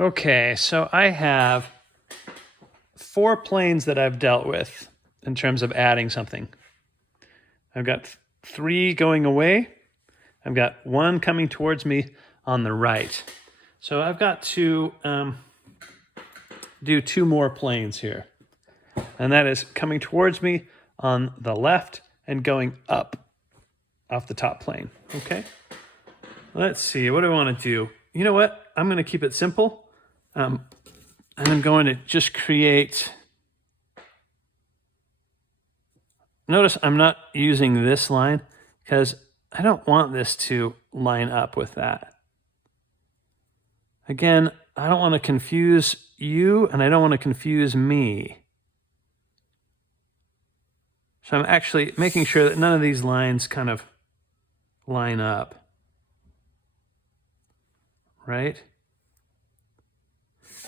Okay, so I have 4 planes that I've dealt with in terms of adding something. I've got 3 going away. I've got 1 coming towards me on the right. So I've got to do 2 more planes here. And that is coming towards me on the left and going up off the top plane. Okay? Let's see, what do I want to do? You know what? I'm going to keep it simple. And I'm going to just create. Notice I'm not using this line because I don't want this to line up with that. Again, I don't want to confuse you and I don't want to confuse me. So I'm actually making sure that none of these lines kind of line up. Right?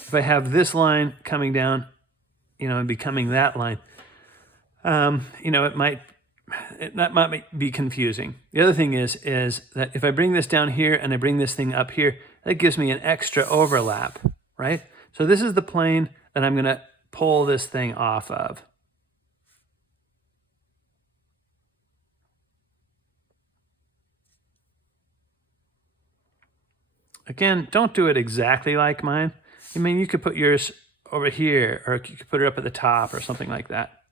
If I have this line coming down, and becoming that line, that might be confusing. The other thing is that if I bring this down here and I bring this thing up here, that gives me an extra overlap, right? So this is the plane that I'm going to pull this thing off of. Again, don't do it exactly like mine. I mean, you could put yours over here, or you could put it up at the top or something like that.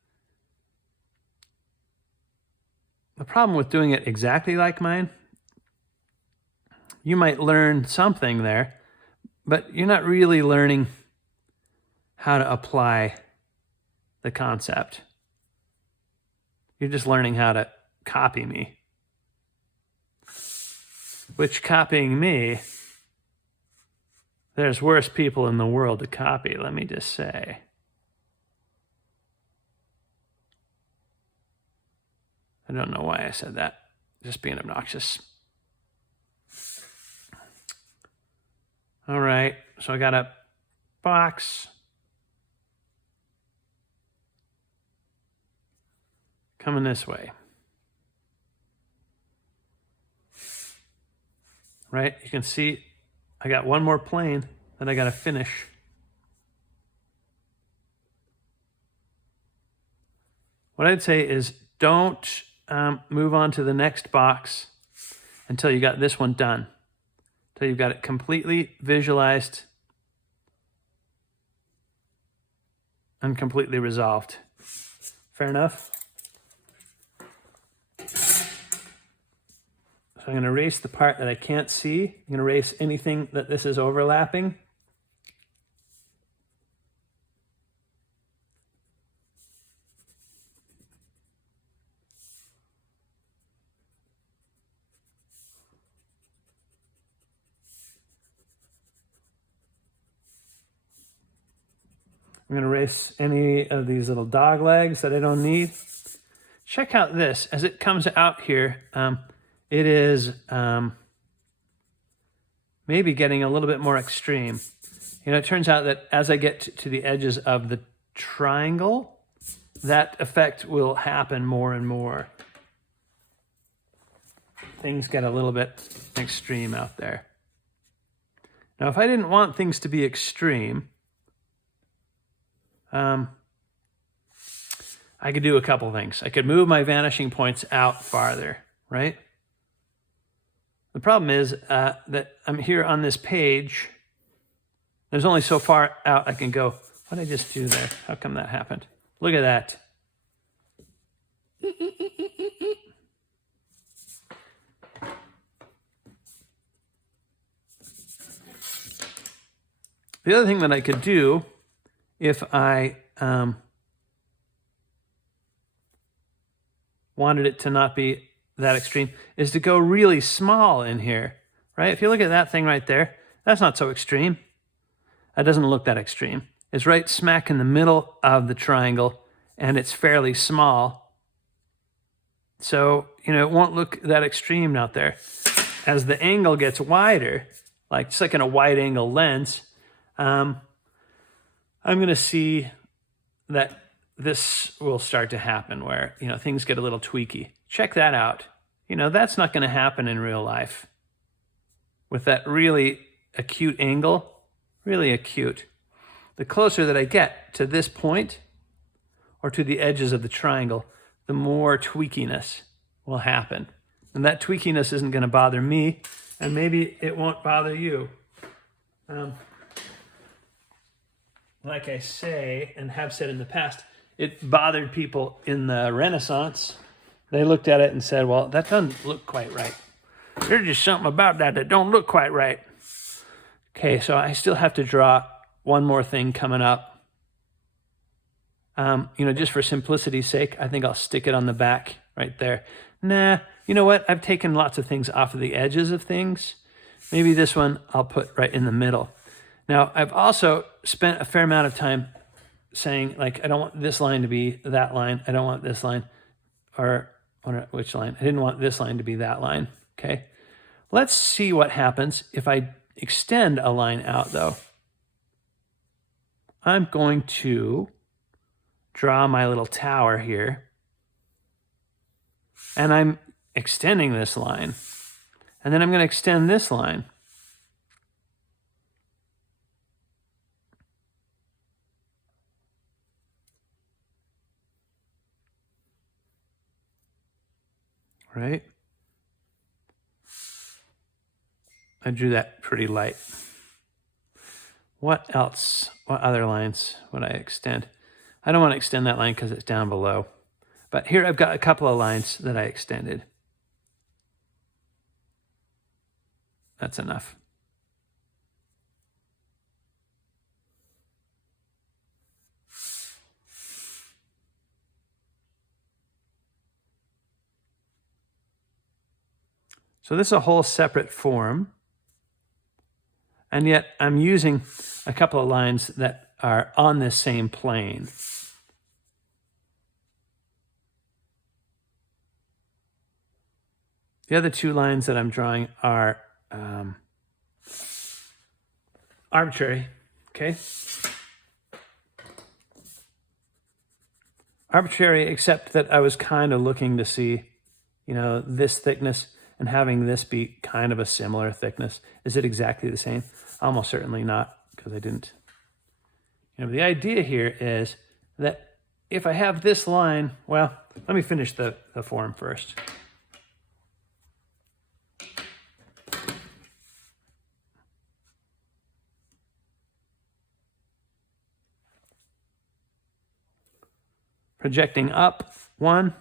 The problem with doing it exactly like mine, you might learn something there, but you're not really learning how to apply the concept. You're just learning how to copy me. Which, copying me, there's worse people in the world to copy, let me just say. I don't know why I said that. Just being obnoxious. All right, so I got a box. Coming this way. Right, you can see I got 1 more plane that I got to finish. What I'd say is don't move on to the next box until you got this one done. Until you've got it completely visualized and completely resolved. Fair enough? So I'm going to erase the part that I can't see. I'm going to erase anything that this is overlapping. I'm going to erase any of these little dog legs that I don't need. Check out this. As it comes out here, it is maybe getting a little bit more extreme. It turns out that as I get to the edges of the triangle, that effect will happen more and more. Things get a little bit extreme out there. Now, if I didn't want things to be extreme, I could do a couple things. I could move my vanishing points out farther, right? The problem is that I'm here on this page. There's only so far out I can go. What did I just do there? How come that happened? Look at that. The other thing that I could do if I wanted it to not be that extreme is to go really small in here, right? If you look at that thing right there, that's not so extreme. That doesn't look that extreme. It's right smack in the middle of the triangle and it's fairly small. So, it won't look that extreme out there. As the angle gets wider, just like in a wide angle lens, I'm going to see that this will start to happen where, things get a little tweaky. Check that out. That's not going to happen in real life. With that really acute angle, really acute. The closer that I get to this point or to the edges of the triangle, the more tweakiness will happen. And that tweakiness isn't going to bother me, and maybe it won't bother you. Like I say, and have said in the past, it bothered people in the Renaissance. They looked at it and said, well, that doesn't look quite right. There's just something about that don't look quite right. Okay, so I still have to draw one more thing coming up. Just for simplicity's sake, I think I'll stick it on the back right there. Nah, you know what? I've taken lots of things off of the edges of things. Maybe this one I'll put right in the middle. Now, I've also spent a fair amount of time saying, like, I don't want this line to be that line. I don't want this line, or which line? I didn't want this line to be that line, okay? Let's see what happens if I extend a line out, though. I'm going to draw my little tower here, and I'm extending this line, and then I'm going to extend this line. Right? I drew that pretty light. What else? What other lines would I extend? I don't want to extend that line because it's down below. But here I've got a couple of lines that I extended. That's enough. So this is a whole separate form. And yet I'm using a couple of lines that are on this same plane. The other two lines that I'm drawing are arbitrary, okay? Arbitrary, except that I was kind of looking to see, this thickness and having this be kind of a similar thickness. Is it exactly the same? Almost certainly not, because I didn't. The idea here is that if I have this line, well, let me finish the form first. Projecting up, 1.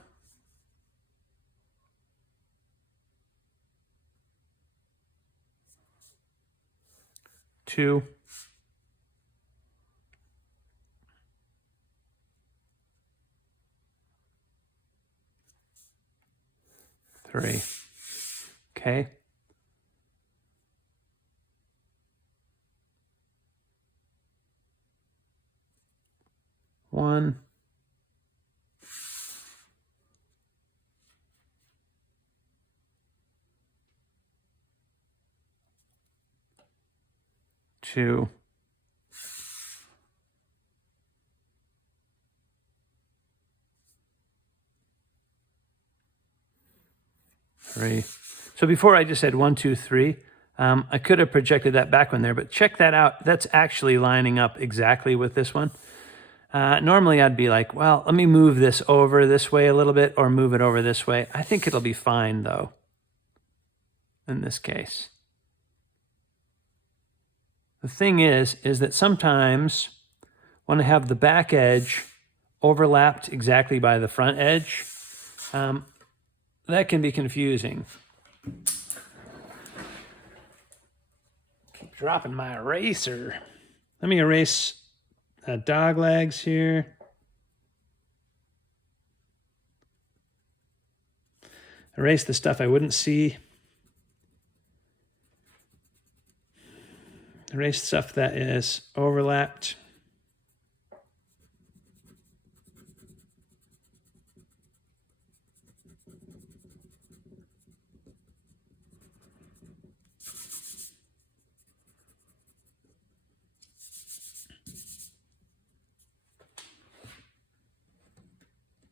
Two. 3. Okay. One. 2. 3. So before I just said 1, 2, 3. I could have projected that back one there, but check that out. That's actually lining up exactly with this one. Normally I'd be like, well, let me move this over this way a little bit or move it over this way. I think it'll be fine though, in this case. The thing is that sometimes when I have the back edge overlapped exactly by the front edge, that can be confusing. Keep dropping my eraser. Let me erase dog legs here. Erase the stuff I wouldn't see. Erase stuff that is overlapped.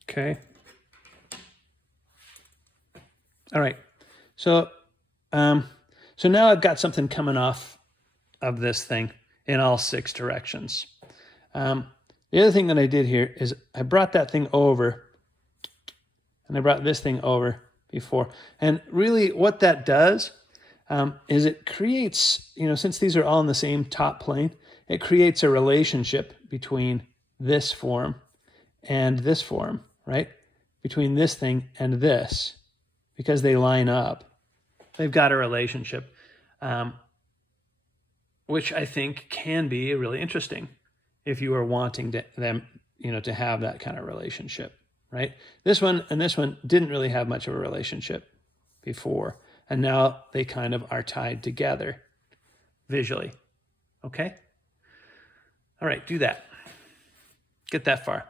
Okay. All right. So now I've got something coming off of this thing. in all 6 directions. The other thing that I did here is I brought that thing over, and I brought this thing over before. And really what that does is it creates, since these are all in the same top plane, it creates a relationship between this form and this form, right? Between this thing and this, because they line up. They've got a relationship, which I think can be really interesting if you are wanting them, to have that kind of relationship, right? This one and this one didn't really have much of a relationship before, and now they kind of are tied together visually, okay? All right, do that. Get that far.